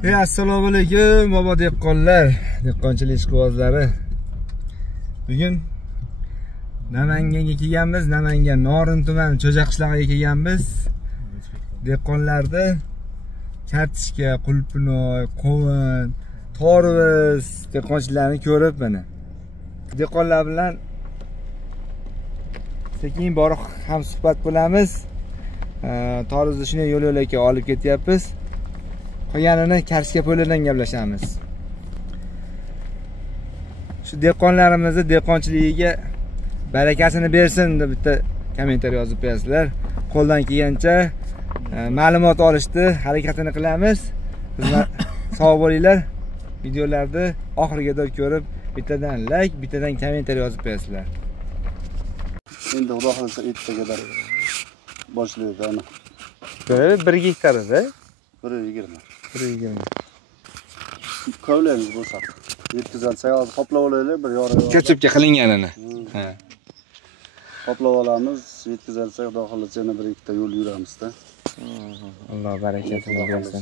Assalomu alaykum bobo dehqonlar, dehqonchilik ishqibozlari. Bugun Namanganga kelganmiz, Namangan Norin tumani Cho'ja qishlog'iga kelganmiz. Dehqonlarni kartishka, qulpinoy, qovun, torviz dehqonchilarni ko'rib mana. Dehqonlar bilan sekin borib ham suhbat bo'lamiz. Torvizni shunday yo'l-yo'lakka olib ketyapmiz. Qolganini kartishka po'lidan gaplashamiz. Shu dehqonlarimizni dehqonchiligiga barakasini bersin deb bitta kommentariy yozib qo'yasizlar. Qo'ldan kelgancha ma'lumot olishni harakatini qilamiz. Sizlar sog' bo'linglar. Videolarni oxiriga qadar ko'rib, bittadan like, bittadan kommentariy yozib qo'yasizlar. Endi xudo xolasa ertaga boshlaydi ana. 1 gektarda 1.20. 1.20. Kovlaymiz bo'lsa. Yetkazalsak, hozir qoplab olaylik, bir yo'q. Ko'chibga qilinganini. Ha. Qoplab olamiz, yetkazalsak, xudo xolasa yana 1-2 ta yo'l yuramiz-da. Alloh barakasini bersin.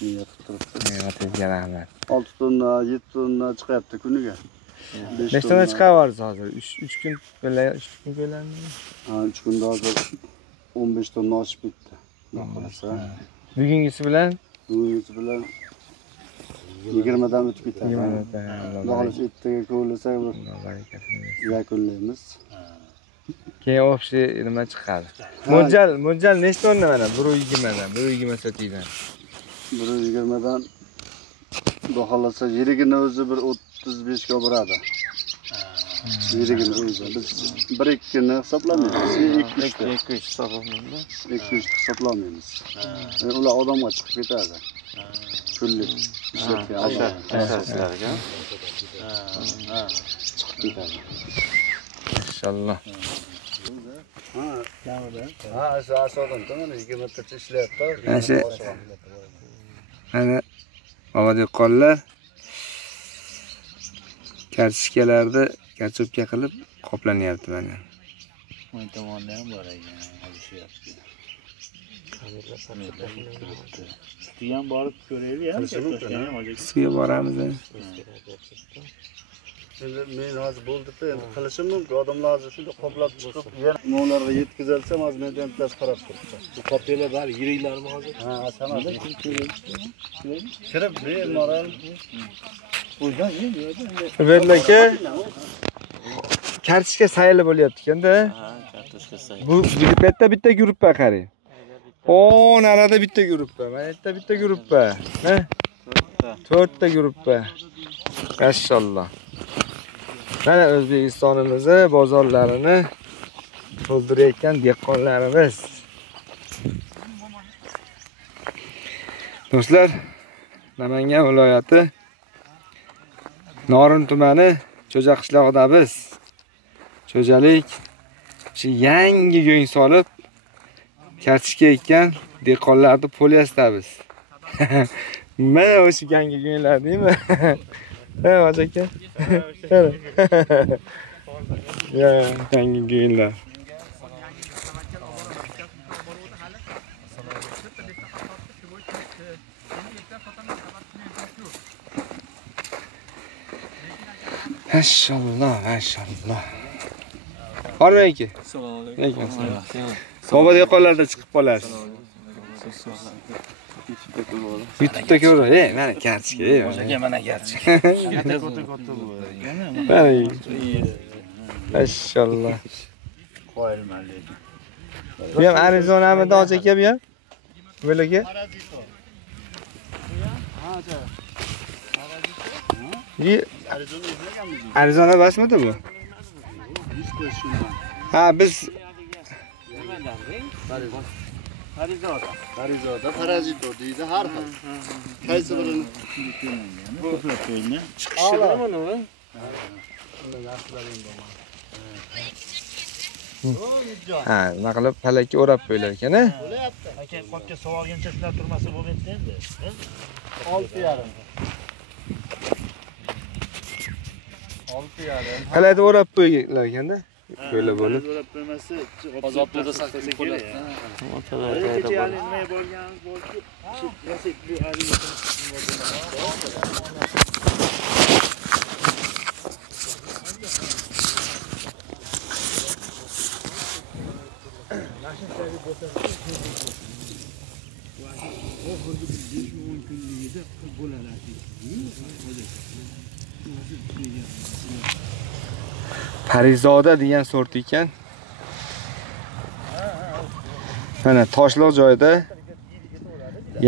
Niyat qilib turibdi. Niyatiga rahmat. 6 tonna, 7 tonna chiqyapti kuniga. 5 tonna chiqaverdi hozir. 3 kun bo'laydi, 3 kun bo'ladimi? Ha, 3 kunda hozir 15 tonna oshib ketdi. Xudo xolasa. Bugungisi bilan 20 dan o'tib ketadi. 20 dan. Xudo xolasa ertaga ko'rlasak, yakunlaymiz. Keyin общий nima chiqadi? Mo'ljal nechta tonna mana? 1.20 dan, 1.20 sotidan. 1.20 dan xudo xolasa yirigini o'zi bir 35 ga boradi. Yirigini o'zi biz 1-2 kuni hisoblamaymiz. 2-3 hisoblamaymiz. 2-3 hisoblamaymiz. Ular odamga chiqib ketadi. Kunlik ishlatgan asoslarga. Chiqib ketadi. Inshaalloh. Ha, asosan mana 20 ta ishlayapti. Ana bobo dehqonlar kartishkalarni kartopka qilib qoplanyapti mana. O'ng tomonda ham bor ekan, olishyapti. Sizga ham borib ko'raylik, Sizga boramiz. Endi men hozir bo'ldi-da, endi qilishim mumkin. Odamlar hozir shunda qoplab chiqib, yana ularga yetkazilsa, hozir mendan bittasi qarab turibdi. Bu qopyalar bari yiriklarmi hozir? Ha, sanada kirib bemalol. O'ydan Berlar aka. Kartishka sayli bo'lyapti ekanda. Ha, kartoshka sayli. Bu bitta gruppa qarang. O, narada bitta gruppa, mana yerda bitta gruppa. Ha? 4 ta gruppa. Maşallah. Mana O'zbekistonimizni bozorlarini to'ldirayotgan dehqonlarimiz. Do'stlar, Namangan viloyati Norin tumani Cho'ja qishlog'ida biz cho'jalik shu yangi go'ng solib kartishka ekkan dehqonlarni polyastamiz. Mana o'sha yangi go'nglar deymi? Ha, aka. Ya, yangi go'nglar. Maşallah, maşallah. Qormayki. Assalomu alaykum. Bobo dehqonlarda chiqib qolasiz. YouTube'da ko'rib, mana kartishka, mana kartishka. Katta bu. Mana. Maşallah. Qo'yilmadi. Bu ham Arizonami do'st aka bu ham? Bo'laga? Arizona emasmidi bu? Ha, biz Arizoda parazito deydi har xil. Qaysi birini Ko'plab qo'yilgan. chiqishimi buni? ha, nima qilib palakka o'rab qo'ylar ekan-a? Bo'lyapti. Aka, qopga sovolgancha sizlar turmasa bo'lmaydi endi. 6,5. 6,5. Palakda o'rab qo'ylar ekanda. ko'li bo'lib. O'rab qo'ymasa, Ozodlikda saqlab qo'yadi. kecha hali nimaga borganimiz borki, shu nasib bu ariga Parizoda degan sort ekan. Mana toshloq joyda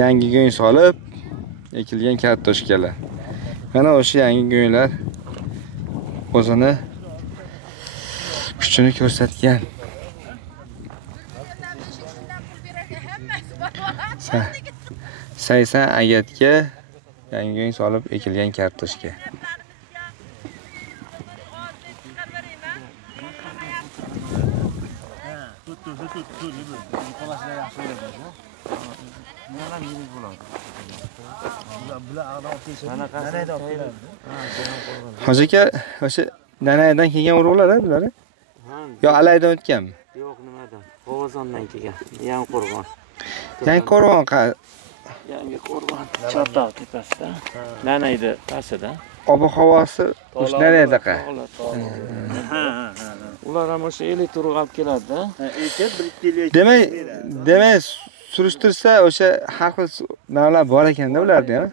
yangi go'ng solib ekilgan kartoshkalar. Mana o'sha yangi go'nglar o'zini kuchini ko'rsatgan. 80 agatga yangi go'ng solib ekilgan kartoshka. Hoji aka, o'sha Nanaydan kelgan urug'lar bular? Yo Alaydan o'tganmi? Yo'q, nimadan? Qovozondan kelgan. Yangi qo'rg'on. Yangi qo'rg'on Yangi qo'rg'on. Chortog' tepasida. Nanayda pastida. Ob-havosi o'sha Nanaydaqa. Ular ham o'sha elektr olib keladi-da. Demak, surishtirsa o'sha har xil navlar bor ekanda ularda ham.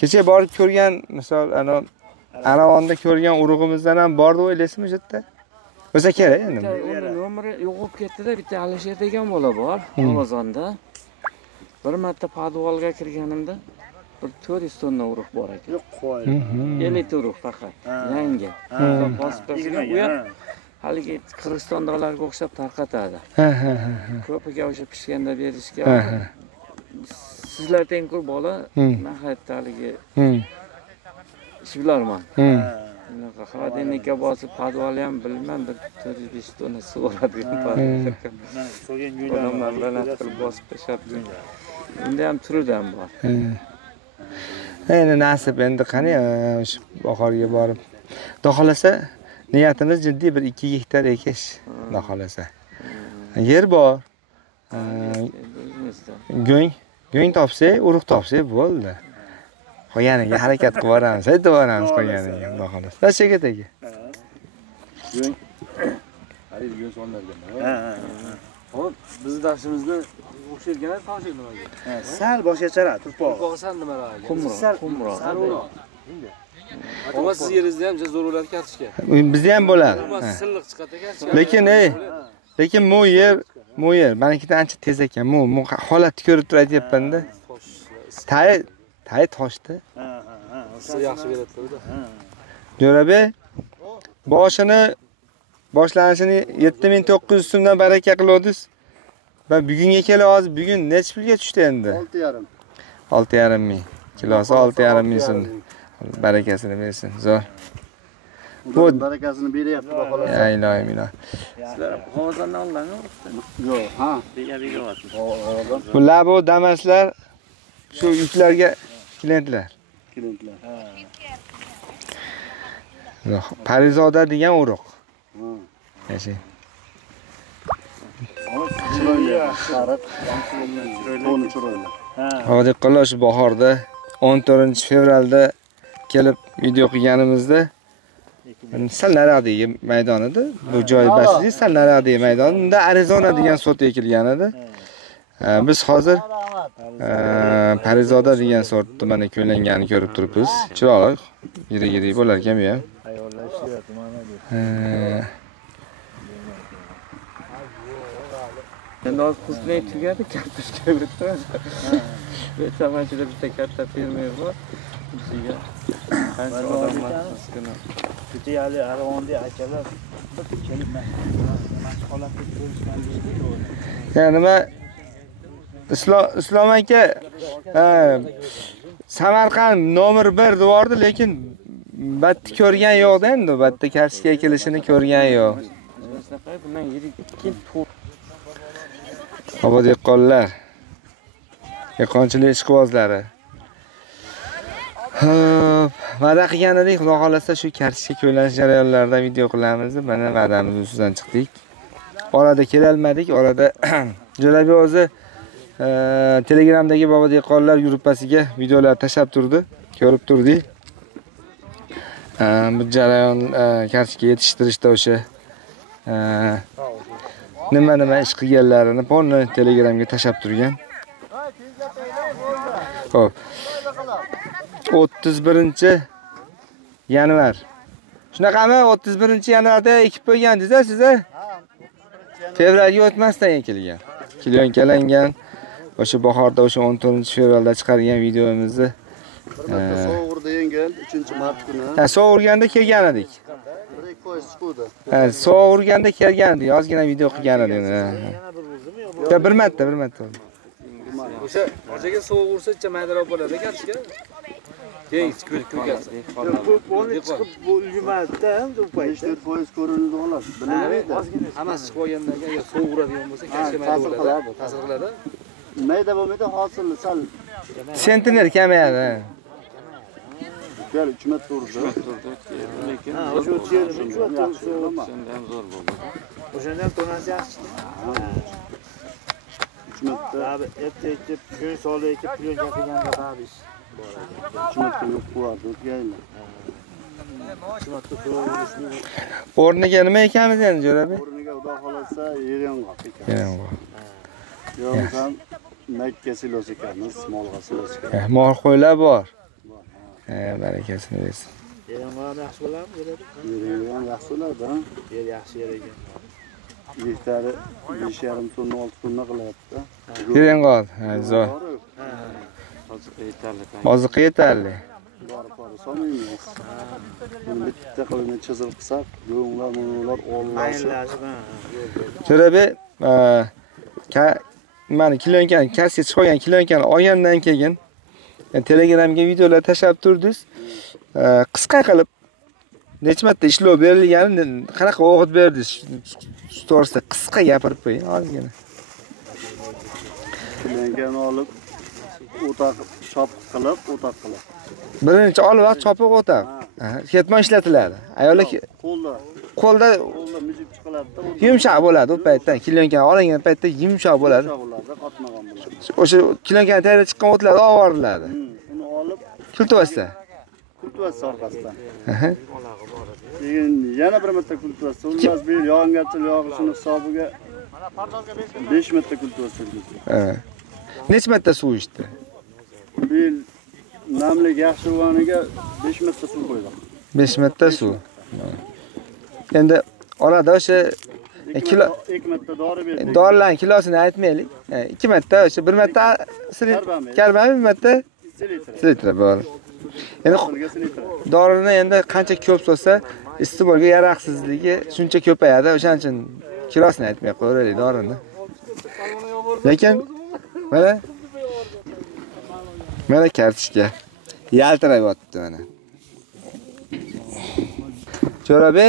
Kecha borib ko'rgan, misol ana Aravonda ko'rgan urug'imizdan ham bor deb o'ylaysizmi o'sha yerda? O'sa kerak endi. Uni nomeri yo'qolib ketdi-da, bitta Alisher degan bola bor, Qozonda. Bir marta podvolga kirganimda bir 400 tonna urug' bor ekan. yo'q qo'y. Elektr urug' faqat, yangi. Bosib tashlagan, u ham haligi Qirg'izistondagilarga o'xshab tarqatadi. Ko'piga o'sha pishganda berishga. Sizlar tengqur bola, nihoyatda haligi ishbilarman. Bunaqa xodimlikka bosib podvali ham bilmam, bir 405 tonna suv oladigan podval. So'gan go'ylar Odamlar bilan qilib bosib tashlab qo'ygan. Unda ham turidan bor. Endi nasib endi qani o'sha bahorga borib. Xudo xolasa niyatimiz jiddiy bir 2 gektar ekish, xudo xolasa. Yer bor. Go'ng topsak, urug' topsak bo'ldi. Qo'yganiga harakat qilib boramiz, aytib boramiz qo'yganiga, xudo xolasa. Nashaga tegi. Go'ng. Hali go'ng sonlargan. Hop, bizning dashtimizda o'xshagan toshik nimaga? Sal boshqachara, turpoq. Qo'g'san nimalarga? Qumroq. Ama siz yeringizda ham zo'r bo'ladi kartishga. Bizda ham bo'ladi. Silliq chiqadi ekan. Lekin bu yer menikidan ancha tez ekan. Bu holatni ko'rib turib aytyapman-da. Tay toshdi. Siz yaxshi beradi-da. Jo'rabey boshlanishini 7900 so'mdan baraka qiluvdingiz. Va bugunga kelib bugun necha pulga tushdi endi? 6,5. 6,5 ming. Kilosi 6,5 ming so'm. Barakasini bersin. Zo'r. Bu barakasini beryapti xolos. Ya ilohim. Sizlar Qozondan oldingmi? Yo'q, ha. Bega. Bular bu damaslar shu yuklarga klientlar. Parizoda degan urug'. Yaxshi. Hozir qolash bahorda 14-fevralda kelib video qilganimizda sal nariyoqdagi maydon edi. Bu joy basli sal nariyoqdagi maydon. Unda Arizona degan sort ekilgan edi. Biz hozir Parizoda degan sortni mana ko'langanini ko'rib turibmiz. Chiroyli, yirik bo'lar ekan bu ham. Ayollashyapti mana bu. Endi hozir qizlik tugadi, kartoshka bitta. Bitta manchida bitta katta fermer bor. Bizga qancha odamlar qiskina. Kecha hali Aravonda akalar kelib mashg'ulotni ko'rishgan. Ya nima Islom aka Samarqand nomer 1 devordi, lekin batni ko'rgan yo'q-da endi, batda kartoshka kelishini ko'rgan yo'q. Bundan yirik ikki to'p. Dehqonlar, dehqonchilik ishqibozlari. Va'da qilgan edik, xudo xolasa shu kartoshka ko'lanish jarayonlarida video qilamiz deb mana va'damiz ustidan chiqdik. Orada kela olmadik, orada Jo'rabi o'zi Telegramdagi Bobo dehqonlar gruppasiga videolar tashlab turdi, ko'rib turdik. Bu jarayon kartoshka yetishtirishda o'sha nima ish qilganlarini ponni Telegramga tashlab turgan. Xo'p. 31 yanvar. Shunaqami? 31 yanvarda ekib qo'ygandingiz-a siz? Fevralga o'tmasdan ekilgan. Kilyonkalangan. O'sha bahorda o'sha 14 fevralda chiqargan videomizni Sovuqda yengil 3-mart kuni. Ha, sovurganda kelgan edik. Ha, sovurganda kelgandi, yozgina video qilgan edik. Ya bir marta oldu. O'sha o'shaga sovuq ursa chamaydiroq bo'ladi kartoshka. Keyin ko'kasi. Onu chiqib bo'lmadi-da, bu paytda. 4% ko'rinadi xolos. Bilmaydi. Hammasi chiqib olgandan keyin sovuq uradigan bo'lsa kartoshka mayda bo'ladi. Ta'sir qiladi. Mayda bo'lmaydi, hosilni sal Sentiner kamayadi. Gel 3 metr urdi. Lekin Ha, o'sha yerda shu ham zo'r bo'ldi. o'shandan tonasi yaxshi. 3 metr. Abi ekib, kun soli ekib, plyonka qilganda tabi ish. 3 metr quvvat o'tgayli. O'rniga nima ekamiz endi Jo'rabi? O'rniga xudo xolasa yerong'oq ekan. Yerong'oq. Yo'q ham Makka silos ekanmiz, molg'a silos ekan. Mol qo'ylar bor. Barakasini bersin. Yerong'oq yaxshi bo'ladimi? Yerong'oq ham yaxshi bo'ladi, ha? Yer yaxshi yer ekan. Hektari 5,5 tonna 6 tonna qilyapti. Yerong'oq, zo'r. Oziq yetarli. Bor, so'maymiz. Buni bitta qilib chizib qilsak, go'nglar, mo'nglar Mayinlashib, Jo'rabi, mana kilyonkani, kasga chiqib qolgan kilyonkani olgandan keyin Telegramga videolar tashlab turdingiz. Qisqa qilib necha marta ishlov berilganini, qanaqa o'g'it berdingiz? To'g'risida qisqa gapirib qo'ying, ozgina. Kilonkani olib o'taq chop qilib, o'taq qilib. Birinchi olib chopib o'taq. Ketmon ishlatiladi. Ayollar qo'lda mijib chiqiladi-da. yumshoq bo'ladi u paytda. Kilyonkani olingan paytda yumshoq bo'ladi. Qotmagan bo'ladi. O'sha kilyonkani tayyorlab chiqqan o'tlar ovoriladi. Uni olib Kultivasa. kultivasiya orqasidan. Keyin yana bir marta kultivasiya. Undan bir yog'ingarchilik yog'ishini hisobiga 5 marta kultivasiya qildik. Necha marta suv ichdi? Bir namlik yaxshi bo'lganiga 5 marta suv qo'ydik. 5 marta suv. Endi orada o'sha 2 marta dori berdik. Dorilarning kilosini aytmaylik. 2 marta o'sha 1 marta karbamid, 1 marta selitra bor. Endi dorini endi qancha ko'p solsa, iste'molga yaroqsizligi shuncha ko'payadi. O'shaning uchun kilosini aytmay qo'yaylik dorini. Lekin mana kartoshka yaltirab yotibdi mana. Jo'rabi,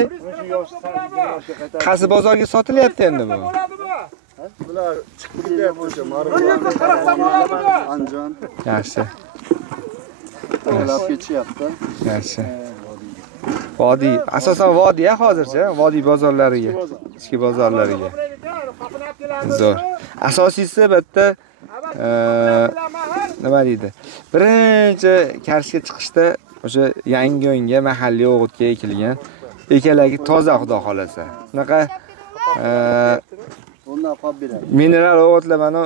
qaysi bozorga sotilyapti endi bu? Bular chiqib ketyapti o'sha Marg'ilon, Andijon. Yaxshi. Olib ketyapti. Yaxshi. Vodiy, asosan vodiy hozircha, vodiy bozorlariga, ichki bozorlariga. Zo'r. Asosiysi bitta nima deydi? Birinchi kartoshka chiqishda o'sha Yangiyo'nga mahalliy o'g'itga ekilgan. Ekalagi toza xudo xolasa. Bunaqa Undan qolib beradi. mineral o'g'itlar mana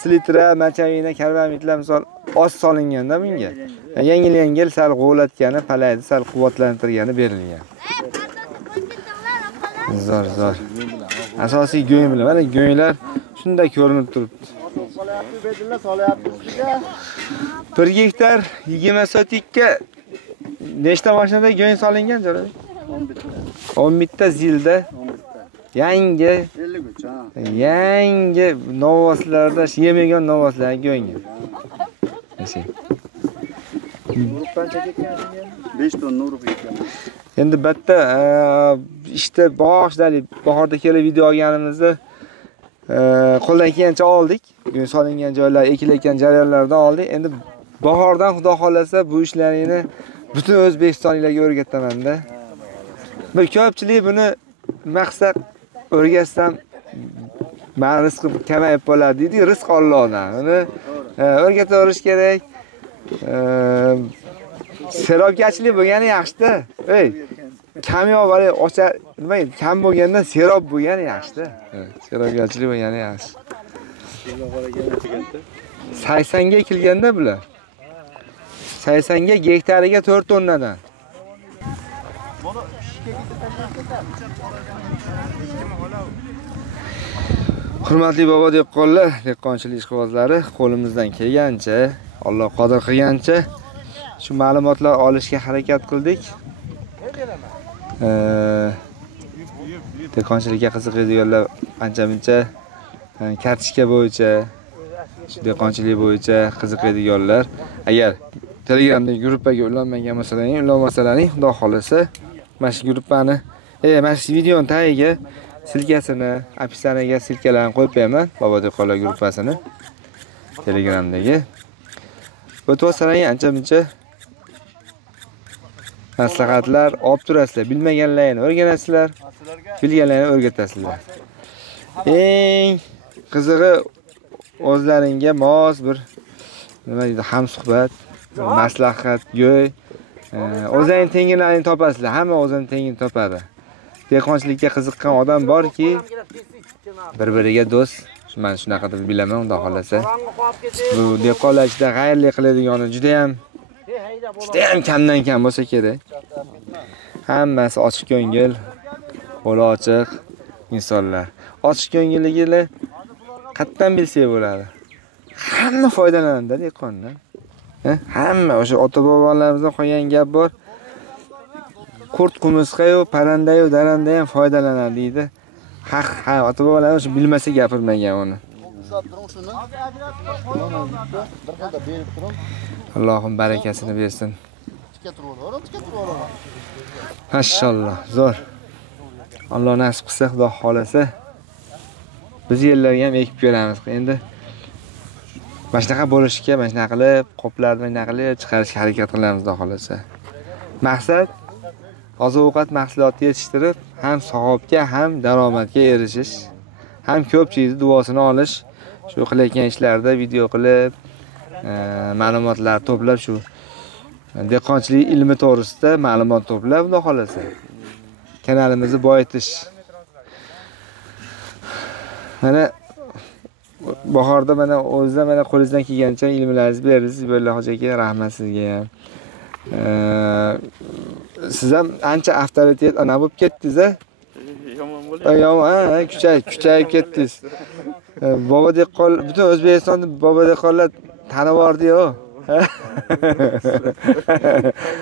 silitra, machavina, karbamidlar misol oz solinganda bunga. Yengil sal g'ovlatgani, palayni sal quvvatlantirgani berilgan. Zo'r. Asosiy go'ng bilan. Mana go'nglar shunday ko'rinib turibdi. Qolyapti, bedillar solyapti ustiga. 1 gektar 20 sotikka nechta mashinada go'ng solingan jo'ra? 10 bitta zilda. Yangi 53 ha. Yangi novoslarda yemagan novoslar go'ngi. Qancha ketgan ekan? 5 tonna urib ketgan. Endi bitta ishda bahorda kelib video olganimizda qo'ldan kelgancha oldik. Go'ng solingan joylar, ekilayotgan jarayonlardan oldik. Endi bahordan xudo xolasa bu ishlaringni butun o'zbekistonliklarga o'rgataman-da. Bir ko'pchilik buni maqsad o'rgatsam men rizqim kamayib qoladi deydi. Rizq Allohdan. Uni o'rgataverish kerak. Serobgarchilik bo'lgani yaxshi-da. Ey, kamyob vali ocha, nima, kam bo'lganda serob bo'lgani yaxshi-da. Serobgarchilik bo'lgani yaxshi. 80 ga kelganda bular. 80 ga gektariga 4 tonnadan. Hurmatli bobo dehqonlar, dehqonchilik ishqibozlari, qo'limizdan kelgancha, Alloh qodir qilgancha shu ma'lumotlar olishga harakat qildik. Dehqonchilikka qiziqadiganlar ancha-muncha kartochka bo'yicha, dehqonchilik bo'yicha qiziqadiganlar, agar Telegramdagi gruppaga ulanmagan bo'lsalaring, xudo xolasa, mana shu gruppani, mana shu videoning tagiga silkasini, opisiyaga silkalarni qo'yib qo'yaman, bobo dehqonlar gruppasini Telegramdagi. O'tib olsalaring ancha-muncha maslahatlar olib turasizlar, bilmaganlarni o'rganasizlar, bilganlarni o'rgatasizlar. Eng qizig'i o'zlaringga mos bir nima deydi, hamsuhbat, maslahat go'y, o'zing tengilaringni topasizlar, hamma o'zini tengini topadi. Dehqonchilikka qiziqqan odam borki, bir-biriga do'st, men shunaqa deb bilaman, xudo xolasa. Bu dehqonlar ichida g'ayrli qiladigani juda ham kamdan kam bo'lsa kerak. Hammasi ochiq ko'ngil, qo'li ochiq insonlar. Ochiq ko'ngilligilar qatdan bilsak bo'ladi. Hamma foydalanadi dehqondan. Hamma o'sha ota-bobolarimizdan qolgan gap bor. Qurt qumursqa-yu, parandayu, daranda ham foydalanadi deydi. Haq, ota-bobolarimiz bilmasa gapirmagan uni. Allohim barakasini bersin. Mashalloh, zo'r. Alloh nasib qilsa, xudo xolasa biz yerlarga ham ekib beramiz. Endi mana shunaqa bo'lishga, mana shunaqa qilib, qoplarni mana shunaqa qilib chiqarishga harakat qilamiz, xudo xolasa. Maqsad oziq-ovqat mahsuloti yetishtirib, ham sog'obga, ham daromadga erishish, ham ko'pchilikning duosini olish. Shu qilayotgan ishlarda video qilib, ma'lumotlar to'plab, shu dehqonchilik ilmi to'g'risida ma'lumot to'plab, xudo xolasa kanalimizni boyitish. Mana bahorda mana o'zingizdan mana qo'lingizdan kelgancha ilmlaringizni berdingiz, Zibolla hoji aka, rahmat sizga ham. Siz ham ancha avtoritet ana bo'lib ketdingiz-a? Yomon bo'ladi. Yomon, kuchayib ketdingiz. Bobo dehqon, butun O'zbekistonda bobo dehqonlar tanib bordi-ku.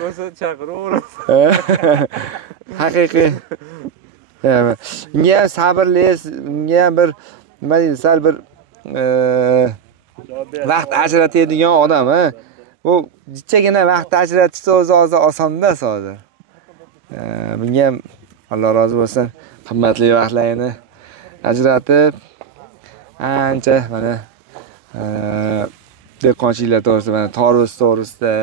Bo'lsa chaqiraveramiz. Haqiqiy. Unga ham sabrliz, unga ham bir nima deydi, sal bir vaqt ajratadigan odam, ha. Bu jichchagina vaqt ajratishsa o'zi oson-da hozir. Bunga ham Alloh rozi bo'lsin, qimmatli vaqtlarini ajratib ancha mana dehqonchiliklar to'g'risida, mana Torus to'g'risida,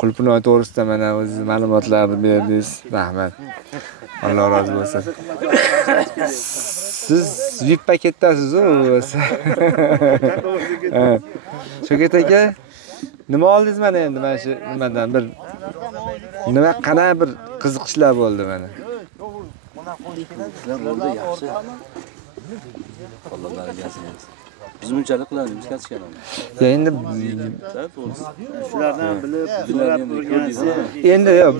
Qulpinoy to'g'risida mana o'z ma'lumotlarni berdingiz. Rahmat. Alloh rozi bo'lsin. Siz VIP paketdasiz-ku. Shokat aka, nima oldingiz mana endi mana shu nimadan bir nima qana bir qiziqishlar bo'ldi mana. Sizlar bo'ldi yaxshi. Alloh barakasini bersin. Biz bunchalik qilamiz, kaçgan. Ya endi shulardan bilib o'rgansak, endi yo'q,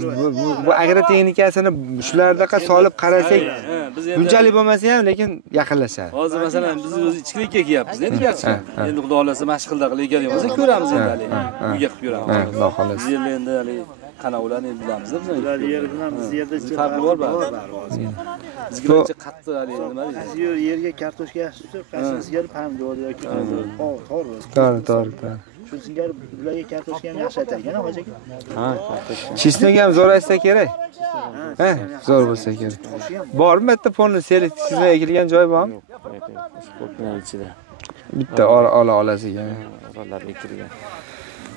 bu agrotexnikasini shulardaqa solib qarasak, bunchalik bo'lmasa ham lekin yaqinlashadi. Hozir masalan biz o'z ichkilikka kelyapmiz, endi garchi. Endi xudo xolasa mashg'ullar qilayotgan bo'lsa ko'ramiz endi hali. Uyga qilib ko'ramiz. Xudo xolasa. Biz endi hali qanavlarni bilamiz biz. ular yer bilan biz yerda farqi bor bari. Bizga qattiq hali nima deydi? Yerga kartoshka yashirib, qaysi singari pomidor yoki tormoz. To'g'ri. Shu singari bularga kartoshka ham yaxshi aytadigan, hoji aka. Ha, kartoshka. Chisnoga ham zo'r aytsa kerak. Ha, zo'r bo'lsa kerak. Bormi bitta polni selektiv ekilgan joy bormi? Qo'pning ichida. Bitta ola olasiz ekan. Oralar ekilgan.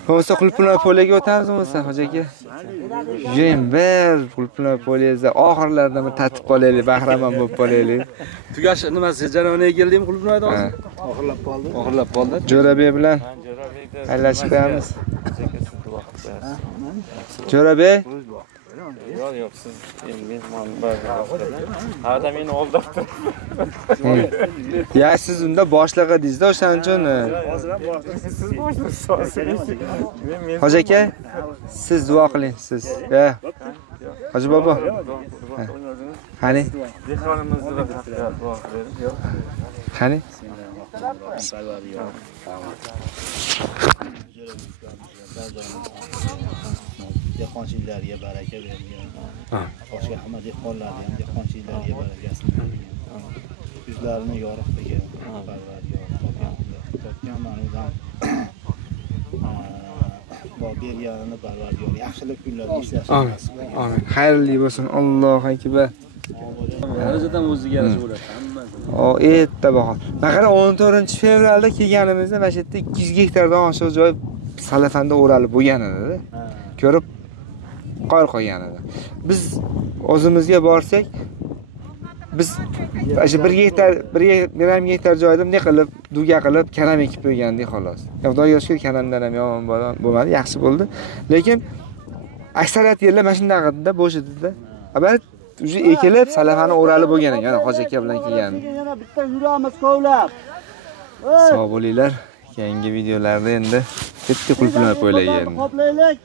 Bo'lmasa Qulupnoy poliga o'tamiz bo'lmasa hoji aka. Yuring bir Qulupnoy poliyada oxirlarda bir tatib qolaylik, bahramand bo'lib qolaylik. Tugash nimasi jarayoniga keldingmi Qulupnoyda hozir? Oxirlab qoldi. Jo'rabek bilan haylashib qo'yamiz. Jo'rabek Yo'q, siz mehmon hada meni oldibdi. Ya siz unda boshlig'i edingiz-da o'shaning uchun. Siz boshlig'isiz. Hoji aka, siz duo qiling siz. Ya. Hoji bobo. Qani? Dehqonimizni duo qiling. Qani? Dehqonchiliklarga baraka bergan. Boshqa hamma dehqonlarga ham dehqonchiliklarga barakasini bergan. Yuzlarini yorug' qilgan. Parvardigor topgan ma'nodan berganini Parvardigor yaxshilik kunlarda ishlashni nasib qilsin. Amin. Xayrli bo'lsin. Allohu akbar. O'zidan o'ziga yarashib bo'ladi hammasi. O, erta bahor. Mana 14-fevralda kelganimizda mana shu yerda 200 gektardan oshiq joy salafanda o'ralib bo'lgan edi. Ko'rib qo'yil qo'ygan edi. Biz o'zimizga borsak, biz shu 1 gektar, 1,5 gektar joyda bunday qilib, duga qilib, karam ekib qo'ygandik xolos. Xudoga shukr, karamdan ham yomon bo'lmadi, yaxshi bo'ldi. Lekin aksariyat yerlar mana shunday qildi-da, bo'sh edi-da. Albatta, uje ekilib, salafani o'ralib bo'lgan ekan, hoji aka bilan kelgan. Yana bitta yuramiz kovlab. Sog' bo'linglar. Keyingi videolarda endi bitta Qulupnoy qo'ylaylik. Qoplaylik.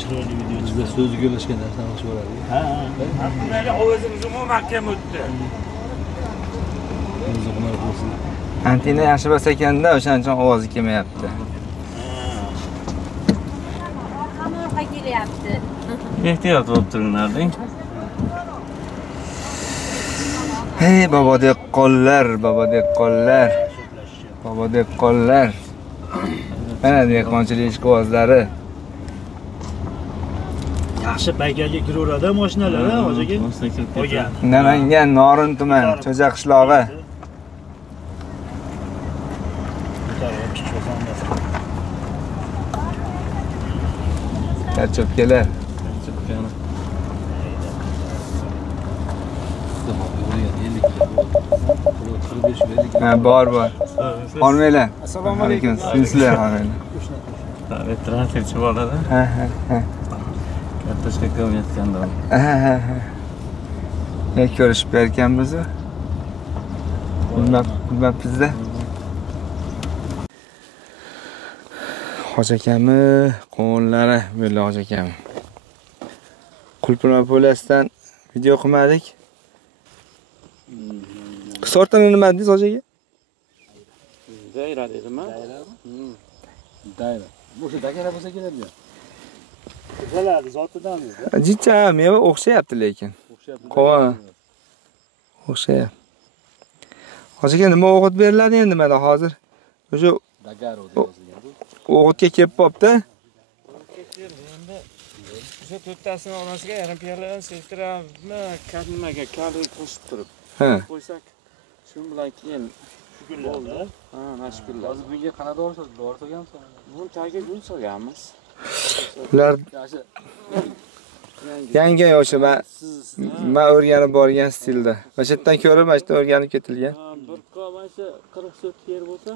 Chiroyli videoda so'z yo'lashgan narsani olib boradi. Mana o'zimiz mahkam o'tdi. Antina yaxshi bo'lsa ekanda, o'shaning uchun ovozi kelmayapti. Qamoqqa kelyapti. Ehtiyot bo'lib turinglarding. Hey bobo dehqonlar, bobo dehqonlar. Bobo dehqonlar. Mana dehqonchilik ishqibozlari. Yaxshi paykaga kiraveradi mashinalar, hoji aka. Qo'ygan. Namangan Norin tuman, Cho'ja qishlog'i. Karchopkalar. Ha, bor. Olmaylar. Assalomu alaykum. Sizlar olmaylar. Transferchi bo'ladi. Ha. Kattashga ko'mayotganda. Ha. Ne ko'rishib berganmiz? Bilmabmiz-da. Hoji akami, qo'nlari, bo'ldi hoji akami. Qulupnoy polasidan video qilmadik. Sortini nima dedingiz hoji aka? Dayra dedimmi? Dayra. O'sha dagara bo'lsa keladi. Keladi zotidan. Jicha meva o'xshayapti lekin. Qovun. O'xshayapti. Hoji aka nima o'g'it beriladi endi mana hozir? O'sha Dagaro deb yozilgan. o'g'itga kelib qopti. O'sha to'rttasini onasiga yarim piyola sektirabmi, kadmaga kaloy qo'shib turib. Ha. Qo'ysak, shu bilan keyin bo'ldi. Ha, mashgullar. Hozir bunga qanaqa dori solgansiz? Buni tagiga gun solganmiz. Ular yangi yoshi men o'rganib borgan stilda. Mana shu yerdan ko'rib, mana shu yerdan o'rganib ketilgan. Bir qop mana shu 40 so't yer bo'lsa,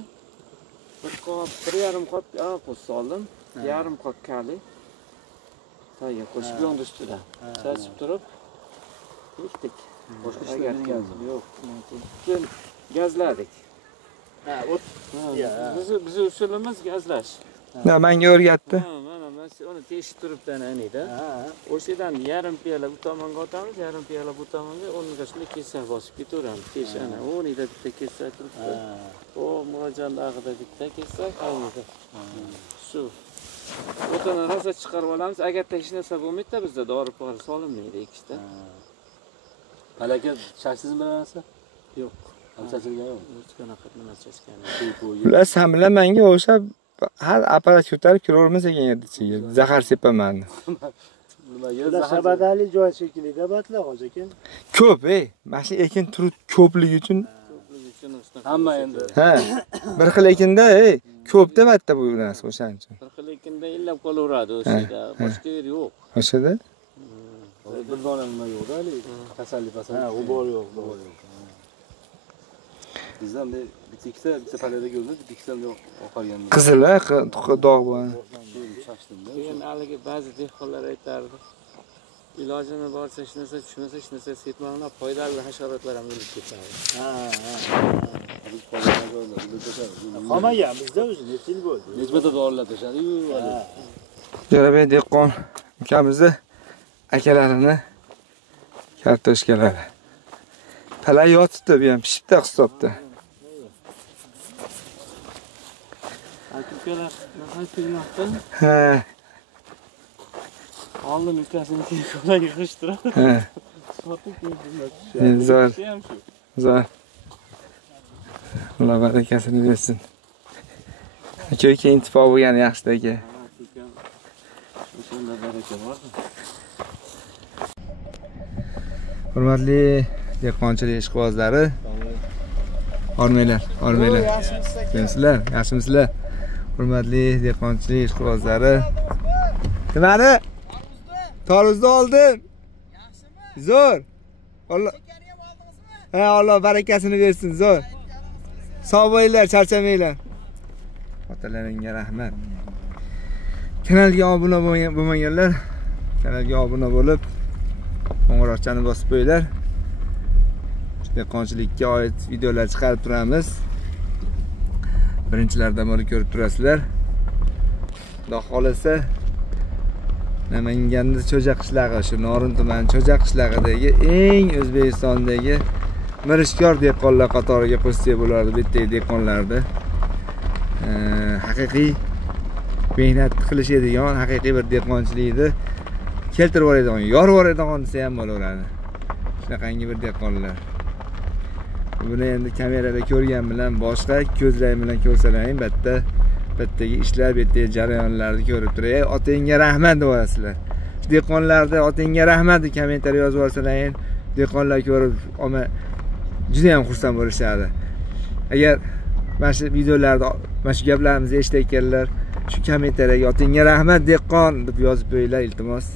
bir qop, 1,5 qop qo'shib soldim. Yarim qop kali. Tagiga qo'shib yo'ndi ustida. Chachib turib, ekdik. Boshqa ishlar yetkazdim. Yo'q, keyin gazladik. Ha, o't. Biz usulimiz gazlash. Menga o'rgatdi. Mana uni teshib turibdan anida. O'shadan yarim piyola bu tomonga otamiz, yarim piyola bu tomonga, o'rniga shunday kesak bosib ketaveramiz. Teshana, o'rnida bitta kesak turibdi. O murojaat ag'ida bitta kesak, aynida. Shu. O'tini rosa chiqarib olamiz. Agarda hech narsa bo'lmaydi-da, bizda dori-pori solinmaydi ekishda. Palaka chaqsizmi bilansa? Yo'q. Chaqilgan yo'q. Hech qanaqa nima chashgan. Ular ham bilan menga o'sha har apparat ko'tarib kiravermas ekan yerda. Zahar sepaman. Bular shabadali joy shekilli batlar hoji aka. Ko'p, mana shu ekin turi ko'pligi uchun Hamma endi. Ha. Bir xil ekinda, ko'pda bitta bu narsa o'shaning uchun. Bir xil ekinda illab qolaveradi o'shada. Boshqa yer yo'q. O'shada? Bir dona nima yo'q-da, kasallik pasal. Ha, u bor yo'q. Bizdan bitta ikkita palada ko'rdi, bitta ikkita oqargan. Qizil, dog' bor. Keyin haligi ba'zi dehqonlar aytardi. Ilojini borsa hech narsa tushmasa, hech narsa sepmanglar, foydali hasharotlar ham o'lib ketadi. Qolmagan bizda o'zi necha yil bo'ldi. Nechta dorilar tashadi-yu. Jo'rabek dehqon ukamizni akalarini kartoshkalari. Palay yotibdi, bu ham pishibdi hisobda. Akalar nahayat qilmoqda. Ha. Oldin ukasini ko'laga qishtirib. Ha. Sotib Zo'r. Zo'r. Alloh barakasini bersin. Aka intifoq bo'lgan yaxshi aka. Shunda baraka bor. Hurmatli dehqonchilik ishqibozlari. Ormanglar. Yaxshimisizlar? Yaxshimisizlar? Hurmatli dehqonchilik ishqibozlari. Nimani? Toruzni oldim. Yaxshimi? Zo'r. Alloh. Ha, Alloh barakasini bersin, zo'r. Sog' bo'linglar, charchamanglar. Otalaringga rahmat. Kanalga obuna bo'lmaganlar, kanalga obuna bo'lib, qo'ng'iroqchani bosib qo'yinglar. Dehqonchilikka oid videolar chiqarib turamiz. Birinchilardan biri ko'rib turasizlar. Xudo xolasa Namanganda Cho'ja qishlog'i, shu Norin tumani Cho'ja qishlog'idagi eng O'zbekistondagi mirishkor dehqonlar qatoriga qo'shsak bo'lardi, bitta dehqonlarni. Haqiqiy mehnat qilishadigan, haqiqiy bir dehqonchilikni keltirib oladigan, yorib oladigan desa ham bo'laveradi. Shunaqangi bir dehqonlar. Buni endi kamerada ko'rgan bilan boshqa ko'zlaring bilan ko'rsalaring, bittagi ishlar, bittagi jarayonlarni ko'rib turay. Otangga rahmat deb olasizlar. Dehqonlarda otangga rahmat deb kommentariy yozib olsalaring, dehqonlar ko'rib juda ham xursand bo'lishadi. Agar mana shu videolarda, mana shu gaplarimizni eshitayotganlar, shu kommentariyaga otangga rahmat dehqon deb yozib qo'yinglar iltimos.